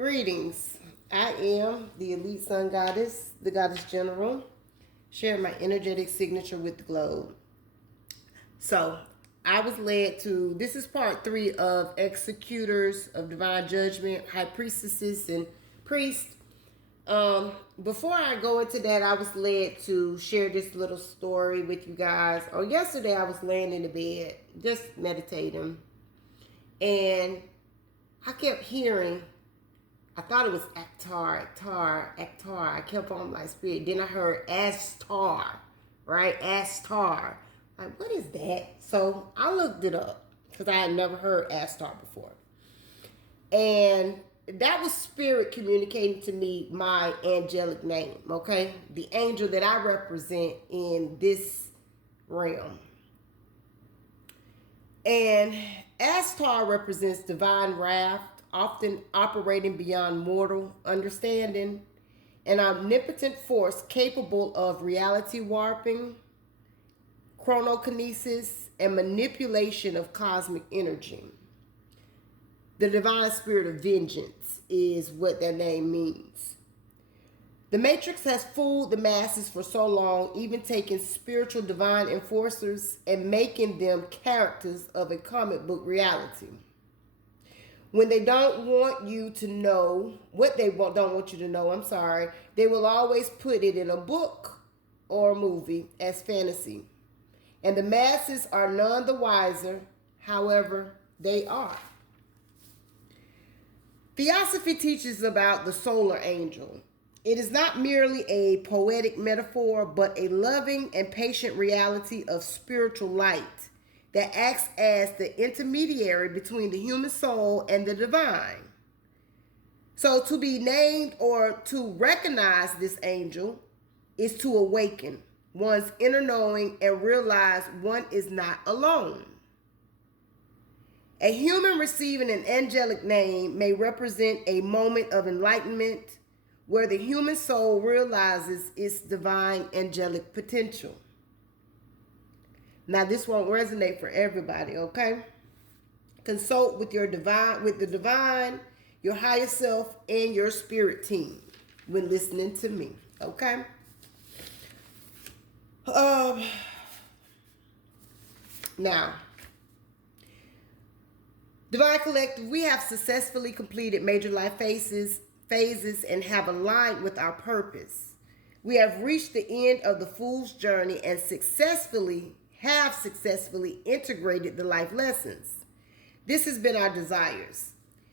Greetings. I am the Elite Sun Goddess, the Goddess General, sharing my energetic signature with the globe. So, I was led to, this is part 3 of Executors of Divine Judgment, High Priestesses and Priests. Before I go into that, I was led to share this little story with you guys. Yesterday I was laying in the bed, just meditating, and I kept hearing, I thought it was Actar. I kept on my spirit. Then I heard Astar, right? Astar. Like, what is that? So I looked it up because I had never heard Astar before. And that was spirit communicating to me my angelic name, okay? The angel that I represent in this realm. And Astar represents divine wrath, often operating beyond mortal understanding, an omnipotent force capable of reality warping, chronokinesis, and manipulation of cosmic energy. The divine spirit of vengeance is what that name means. The Matrix has fooled the masses for so long, even taking spiritual divine enforcers and making them characters of a comic book reality. When they don't want you to know what they don't want you to know, they will always put it in a book or a movie as fantasy. And the masses are none the wiser, however they are. Theosophy teaches about the solar angel. It is not merely a poetic metaphor, but a loving and patient reality of spiritual light that acts as the intermediary between the human soul and the divine. So to be named or to recognize this angel is to awaken one's inner knowing and realize one is not alone. A human receiving an angelic name may represent a moment of enlightenment where the human soul realizes its divine angelic potential. Now, this won't resonate for everybody, okay? Consult with the divine, your higher self, and your spirit team when listening to me, okay? Now, Divine Collective, we have successfully completed major life phases and have aligned with our purpose. We have reached the end of the fool's journey and successfully integrated the life lessons. This has been our desires.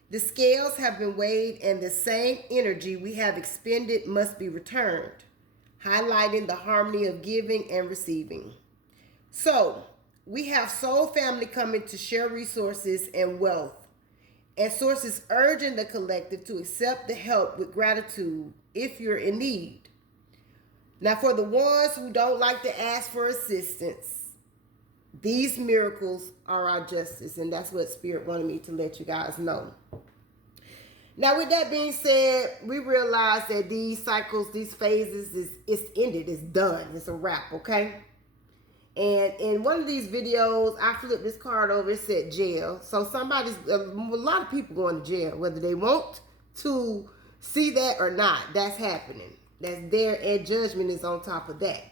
The scales have been weighed and the same energy we have expended must be returned, highlighting the harmony of giving and receiving. So, we have soul family coming to share resources and wealth, and sources urging the collective to accept the help with gratitude if you're in need. Now, for the ones who don't like to ask for assistance, these miracles are our justice, and that's what Spirit wanted me to let you guys know. Now, with that being said, we realize that these cycles, these phases, it's ended, it's done, it's a wrap, okay? And in one of these videos, I flipped this card over, it said jail. So a lot of people going to jail, whether they want to see that or not, that's happening. That's there, and judgment is on top of that.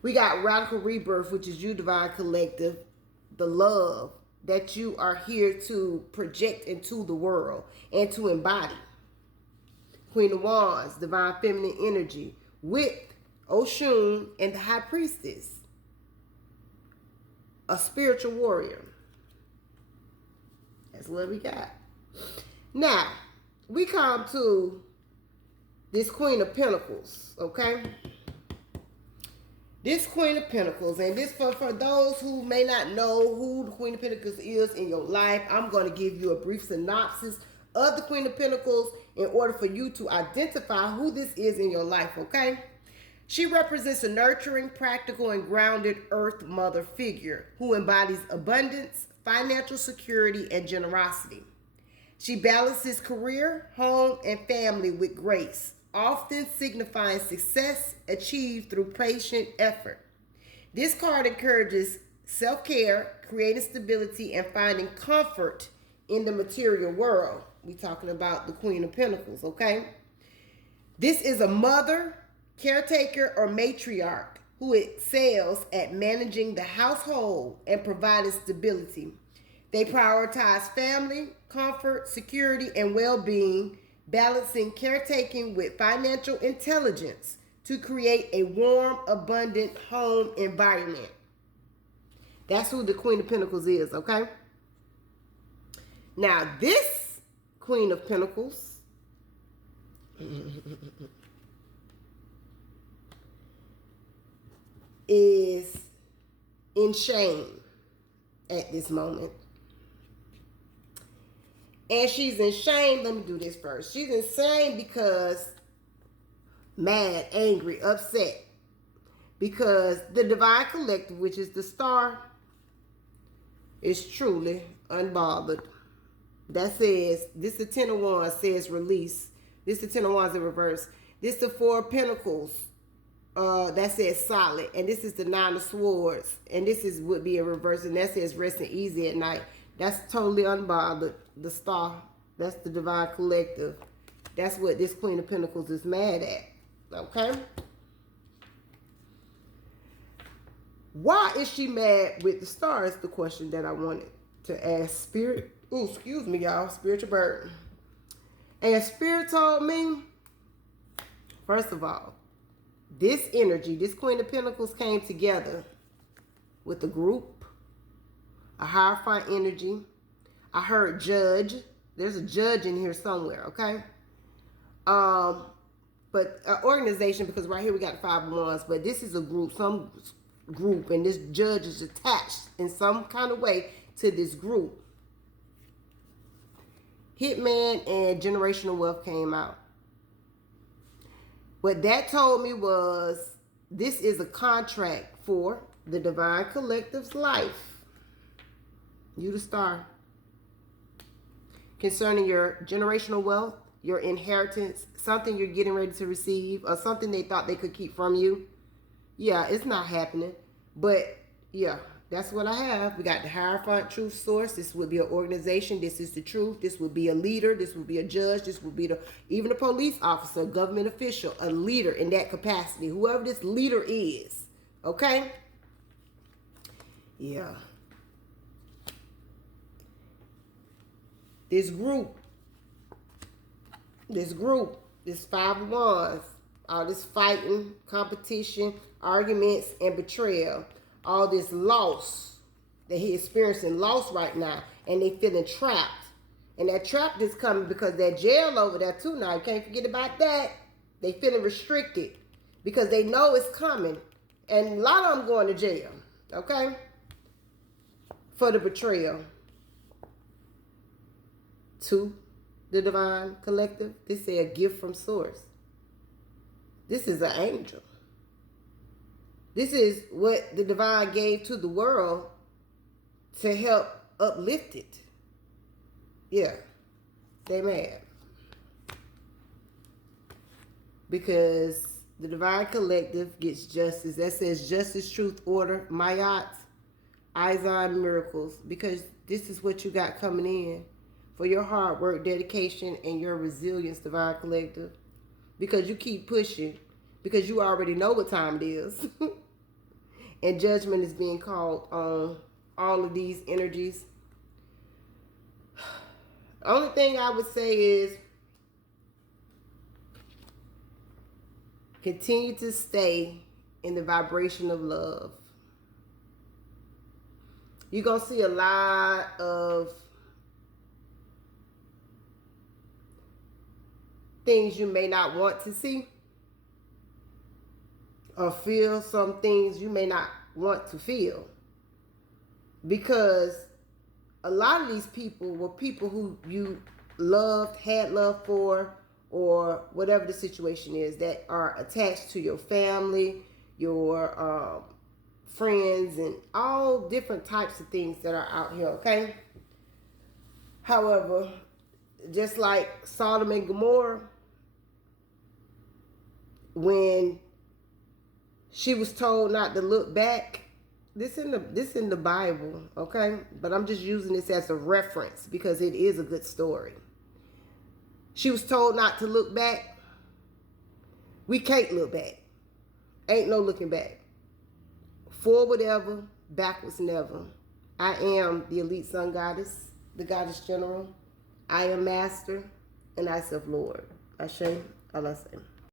We got radical rebirth, which is you, Divine Collective, the love that you are here to project into the world and to embody. Queen of Wands, divine feminine energy with Oshun and the High Priestess, a spiritual warrior. That's what we got. Now, we come to this Queen of Pentacles, okay? This Queen of Pentacles, and this for those who may not know who the Queen of Pentacles is in your life, I'm going to give you a brief synopsis of the Queen of Pentacles in order for you to identify who this is in your life, okay? She represents a nurturing, practical, and grounded Earth Mother figure who embodies abundance, financial security, and generosity. She balances career, home, and family with grace, often signifying success achieved through patient effort. This card encourages self-care, creating stability, and finding comfort in the material world, We talking about the Queen of Pentacles, okay? This is a mother, caretaker, or matriarch who excels at managing the household and providing stability. They prioritize family, comfort, security, and well-being, balancing caretaking with financial intelligence to create a warm, abundant home environment. That's who the Queen of Pentacles is, okay? Now, this Queen of Pentacles is in shame at this moment. And she's in shame. Let me do this first. She's in shame because mad, angry, upset. Because the Divine Collective, which is the star, is truly unbothered. That says, this the Ten of Wands says release. This the Ten of Wands in reverse. This the Four of Pentacles. That says solid. And this is the Nine of Swords. And this would be a reverse. And that says resting easy at night. That's totally unbothered. The star. That's the Divine Collective. That's what this Queen of Pentacles is mad at. Okay? Why is she mad with the star is the question that I wanted to ask Spirit. Oh, excuse me, y'all. Spiritual bird. And Spirit told me, first of all, this energy, this Queen of Pentacles came together with a group, a Hierophant energy. I heard judge. There's a judge in here somewhere, okay? But an organization, because right here we got 5 of Wands, but this is a group, some group, and this judge is attached in some kind of way to this group. Hitman and Generational Wealth came out. What that told me was this is a contract for the Divine Collective's life. You the star. Concerning your generational wealth, your inheritance, something you're getting ready to receive, or something they thought they could keep from you. Yeah, it's not happening. But yeah, that's what I have. We got the Hierophant Truth Source. This would be an organization. This is the truth. This would be a leader. This would be a judge. This would be even a police officer, a government official, a leader in that capacity. Whoever this leader is. Okay? Yeah. This group, this 5 of Wands, all this fighting, competition, arguments, and betrayal, all this loss that he experiencing loss right now, and they feeling trapped. And that trap is coming because that jail over there too now. You can't forget about that. They feeling restricted because they know it's coming. And a lot of them going to jail, okay? For the betrayal. To the Divine Collective, this is a gift from Source. This is an angel. This is what the Divine gave to the world to help uplift it. Yeah, they mad. Because the Divine Collective gets justice. That says justice, truth, order, mayat, eyes on miracles. Because this is what you got coming in. For your hard work, dedication, and your resilience, Divine Collective. Because you keep pushing. Because you already know what time it is. And judgment is being called on all of these energies. The only thing I would say is continue to stay in the vibration of love. You're going to see a lot of things you may not want to see or feel, some things you may not want to feel, because a lot of these people were people who you loved, had love for, or whatever the situation is, that are attached to your family, your friends, and all different types of things that are out here, okay? However, just like Sodom and Gomorrah, when she was told not to look back, this in the Bible, okay? But I'm just using this as a reference because it is a good story. She was told not to look back. We can't look back. Ain't no looking back. Forward ever, backwards never. I am the elite sun goddess, the goddess general. I am master, and I serve Lord. Ashe, Allah say.